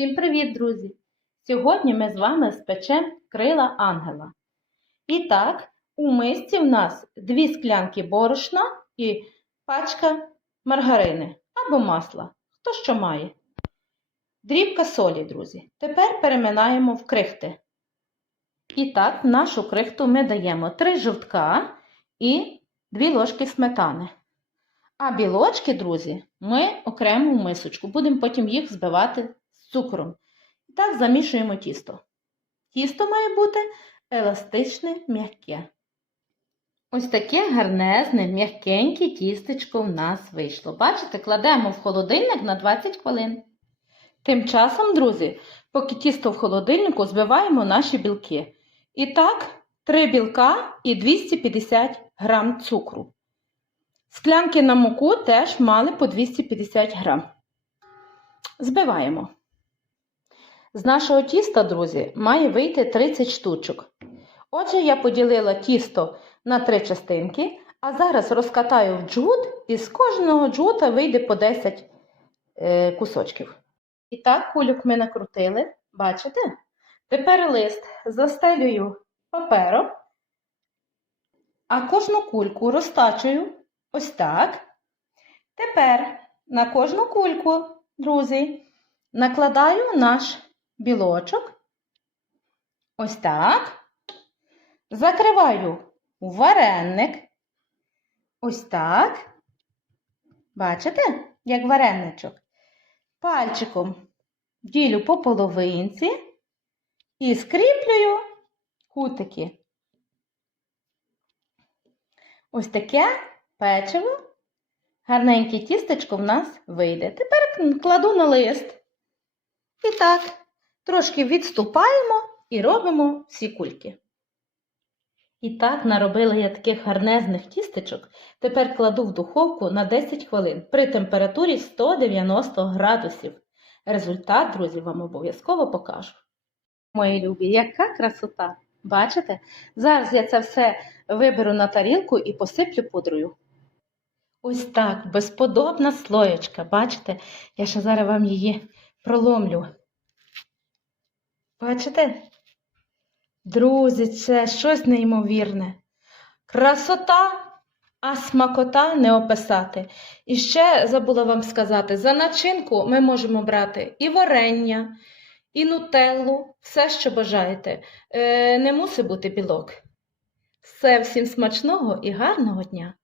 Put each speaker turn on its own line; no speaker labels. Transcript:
Всім привіт, друзі! Сьогодні ми з вами спечемо крила ангела. І так, у мисці в нас дві склянки борошна і пачка маргарини або масла, хто що має. Дрібка солі, друзі. Тепер переминаємо в крихти. І так, в нашу крихту ми даємо 3 жовтка і 2 ложки сметани. А білочки, друзі, ми окремо в мисочку. Будемо потім їх збивати цукром. І так замішуємо тісто. Тісто має бути еластичне, м'яке. Ось таке гарнезне, м'якеньке тістечко в нас вийшло. Бачите, кладемо в холодильник на 20 хвилин. Тим часом, друзі, поки тісто в холодильнику, збиваємо наші білки. І так, 3 білка і 250 грам цукру. Склянки на муку теж мали по 250 грам. Збиваємо. З нашого тіста, друзі, має вийти 30 штучок. Отже, я поділила тісто на три частинки, а зараз розкатаю в джут, і з кожного джута вийде по 10 е, кусочків. І так, кульок ми накрутили, бачите? Тепер лист застелюю папером, а кожну кульку розтачую ось так. Тепер на кожну кульку, друзі, накладаю наш білочок. Ось так. Закриваю у варенник. Ось так. Бачите, як вареничок. Пальчиком ділю по половинці і скріплюю кутики. Ось таке печиво, гарненьке тістечко в нас вийде. Тепер кладу на лист. І так, трошки відступаємо і робимо всі кульки. І так наробила я таких гарнезних тістечок. Тепер кладу в духовку на 10 хвилин при температурі 190 градусів. Результат, друзі, вам обов'язково покажу. Мої любі, яка красота! Бачите? Зараз я це все виберу на тарілку і посиплю пудрою. Ось так, безподобна слоєчка. Бачите? Я ще зараз вам її проломлю. Бачите? Друзі, це щось неймовірне. Красота, а смакота не описати. І ще забула вам сказати: за начинку ми можемо брати і варення, і нутеллу, все, що бажаєте. Е, не мусить бути білок. Все, всім смачного і гарного дня!